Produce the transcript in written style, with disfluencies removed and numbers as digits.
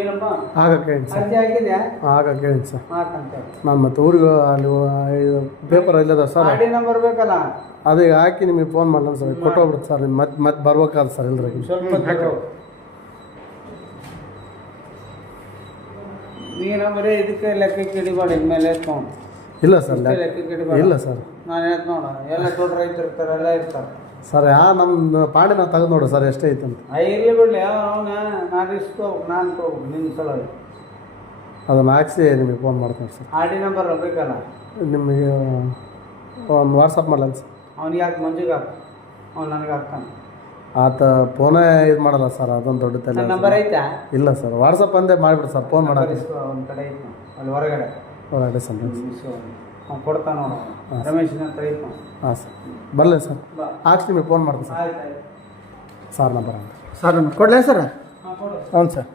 ಏನಪ್ಪ ಆಗ ಕೇಳಿ ಸರ್, ಅರ್ಜಿ ಹಾಕಿದ್ಯಾ? ಆಗ ಕೇಳಿ ಸರ್. ಮಾತಂತೇಳಿ ನಾನು ಮತ್ತೆ ಊರಿಗೆ ಅಲ್ಲಿ ಪೇಪರ್ ಇಲ್ಲದ ಸರ್, ಗಾಡಿ ನಂಬರ್ ಬೇಕಲ್ಲ? ಅದೇ ಹಾಕಿ ನಿಮಗೆ ಫೋನ್ ಮಾಡಲ್ಲ ಸರ್, ಕೊಟ್ಟೋಗ್ಬಿಡುತ್ತೆ ಸರ್. ನಿಮ್ಮ ಮತ್ತೆ ಬರ್ಬೇಕಾದ ಸರ್ ಇಲ್ರಿ. ಸ್ವಲ್ಪ ನೀನು ಬರೀ ಇದಕ್ಕೆ ಲೆಕ್ಕಕ್ಕೆ ಹಿಡಿಬೇಡ, ಇನ್ಮೇಲೆ ಎತ್ಕೊಂಡು ಇಲ್ಲ ಸರ್, ಲೆಕ್ಕಕ್ಕೆ ಹಿಡಿಬೇಡ. ಇಲ್ಲ ಸರ್. ನಾನು ಹೇಳ್ತ ನೋಡ, ಎಲ್ಲ ದೊಡ್ಡ ರೈತರು ಇರ್ತಾರೆ, ಎಲ್ಲ ಇರ್ತಾರೆ ಸರ್. ನಮ್ಮ ಪಾಡಿ ನಾವು ತೆಗೆದು ನೋಡು ಸರ್ ಎಷ್ಟೈತೆ ಅಂತ. ಇರ್ಲಿ ಬಿಡಲಿ, ಅವನ ನಾನು ರಿಸ್ಕ್ ಹೋಗ್ಬೇಕು, ನಾನು ತೊಗೋಬೇಕು ನಿನ್ನ ಸಲುವಾಗಿ. ಅದನ್ನು ಹಾಕ್ಸಿ ನಿಮಗೆ ಫೋನ್ ಮಾಡ್ತೀನಿ ಸರ್. ಆರ್ ಡಿ ನಂಬರ್ ಬೇಕಲ್ಲ? ನಿಮಗೆ ಒಂದು ವಾಟ್ಸಪ್ ಮಾಡಲ್ಲ ಸರ್. ಅವ್ನಿಗೆ ಹಾಕಿ, ಮಂಜುಗೆ ಹಾಕು, ಅವ್ನು ನನಗೆ ಹಾಕ್ತಾನೆ. ಆತ ಫೋನೇ ಇದು ಮಾಡಲ್ಲ ಸರ್, ಅದೊಂದು ದೊಡ್ಡ ತಲೆ. ನಂಬರ್ ಐತಾ? ಇಲ್ಲ ಸರ್, ವಾಟ್ಸಪ್ ಅಂದೇ ಮಾಡಿಬಿಡಿ ಸರ್, ಫೋನ್ ಮಾಡೋದು. ಒಂದು ಕಡೆ ಐತೆ ಅಲ್ಲಿ ಹೊರಗಡೆ ಸರ್. ಅವ್ನು ಕೊಡ್ತಾನೆ ನೋಡು, ರಮೇಶ್ ಅಂತ ಐತೆ. ಹಾಂ ಸರ್, ಬರಲಿ ಸರ್, ಹಾಕ್ಸಿ ನಿಮಗೆ ಫೋನ್ ಮಾಡ್ತೀನಿ ಸರ್. ಆಯ್ತು ಆಯ್ತು ಸರ್ ನಂಬರ್ ಸರ್ ಕೊಡಲೇ ಸರ್? ಹಾಂ ಕೊಡು. ಹೌದು ಸರ್.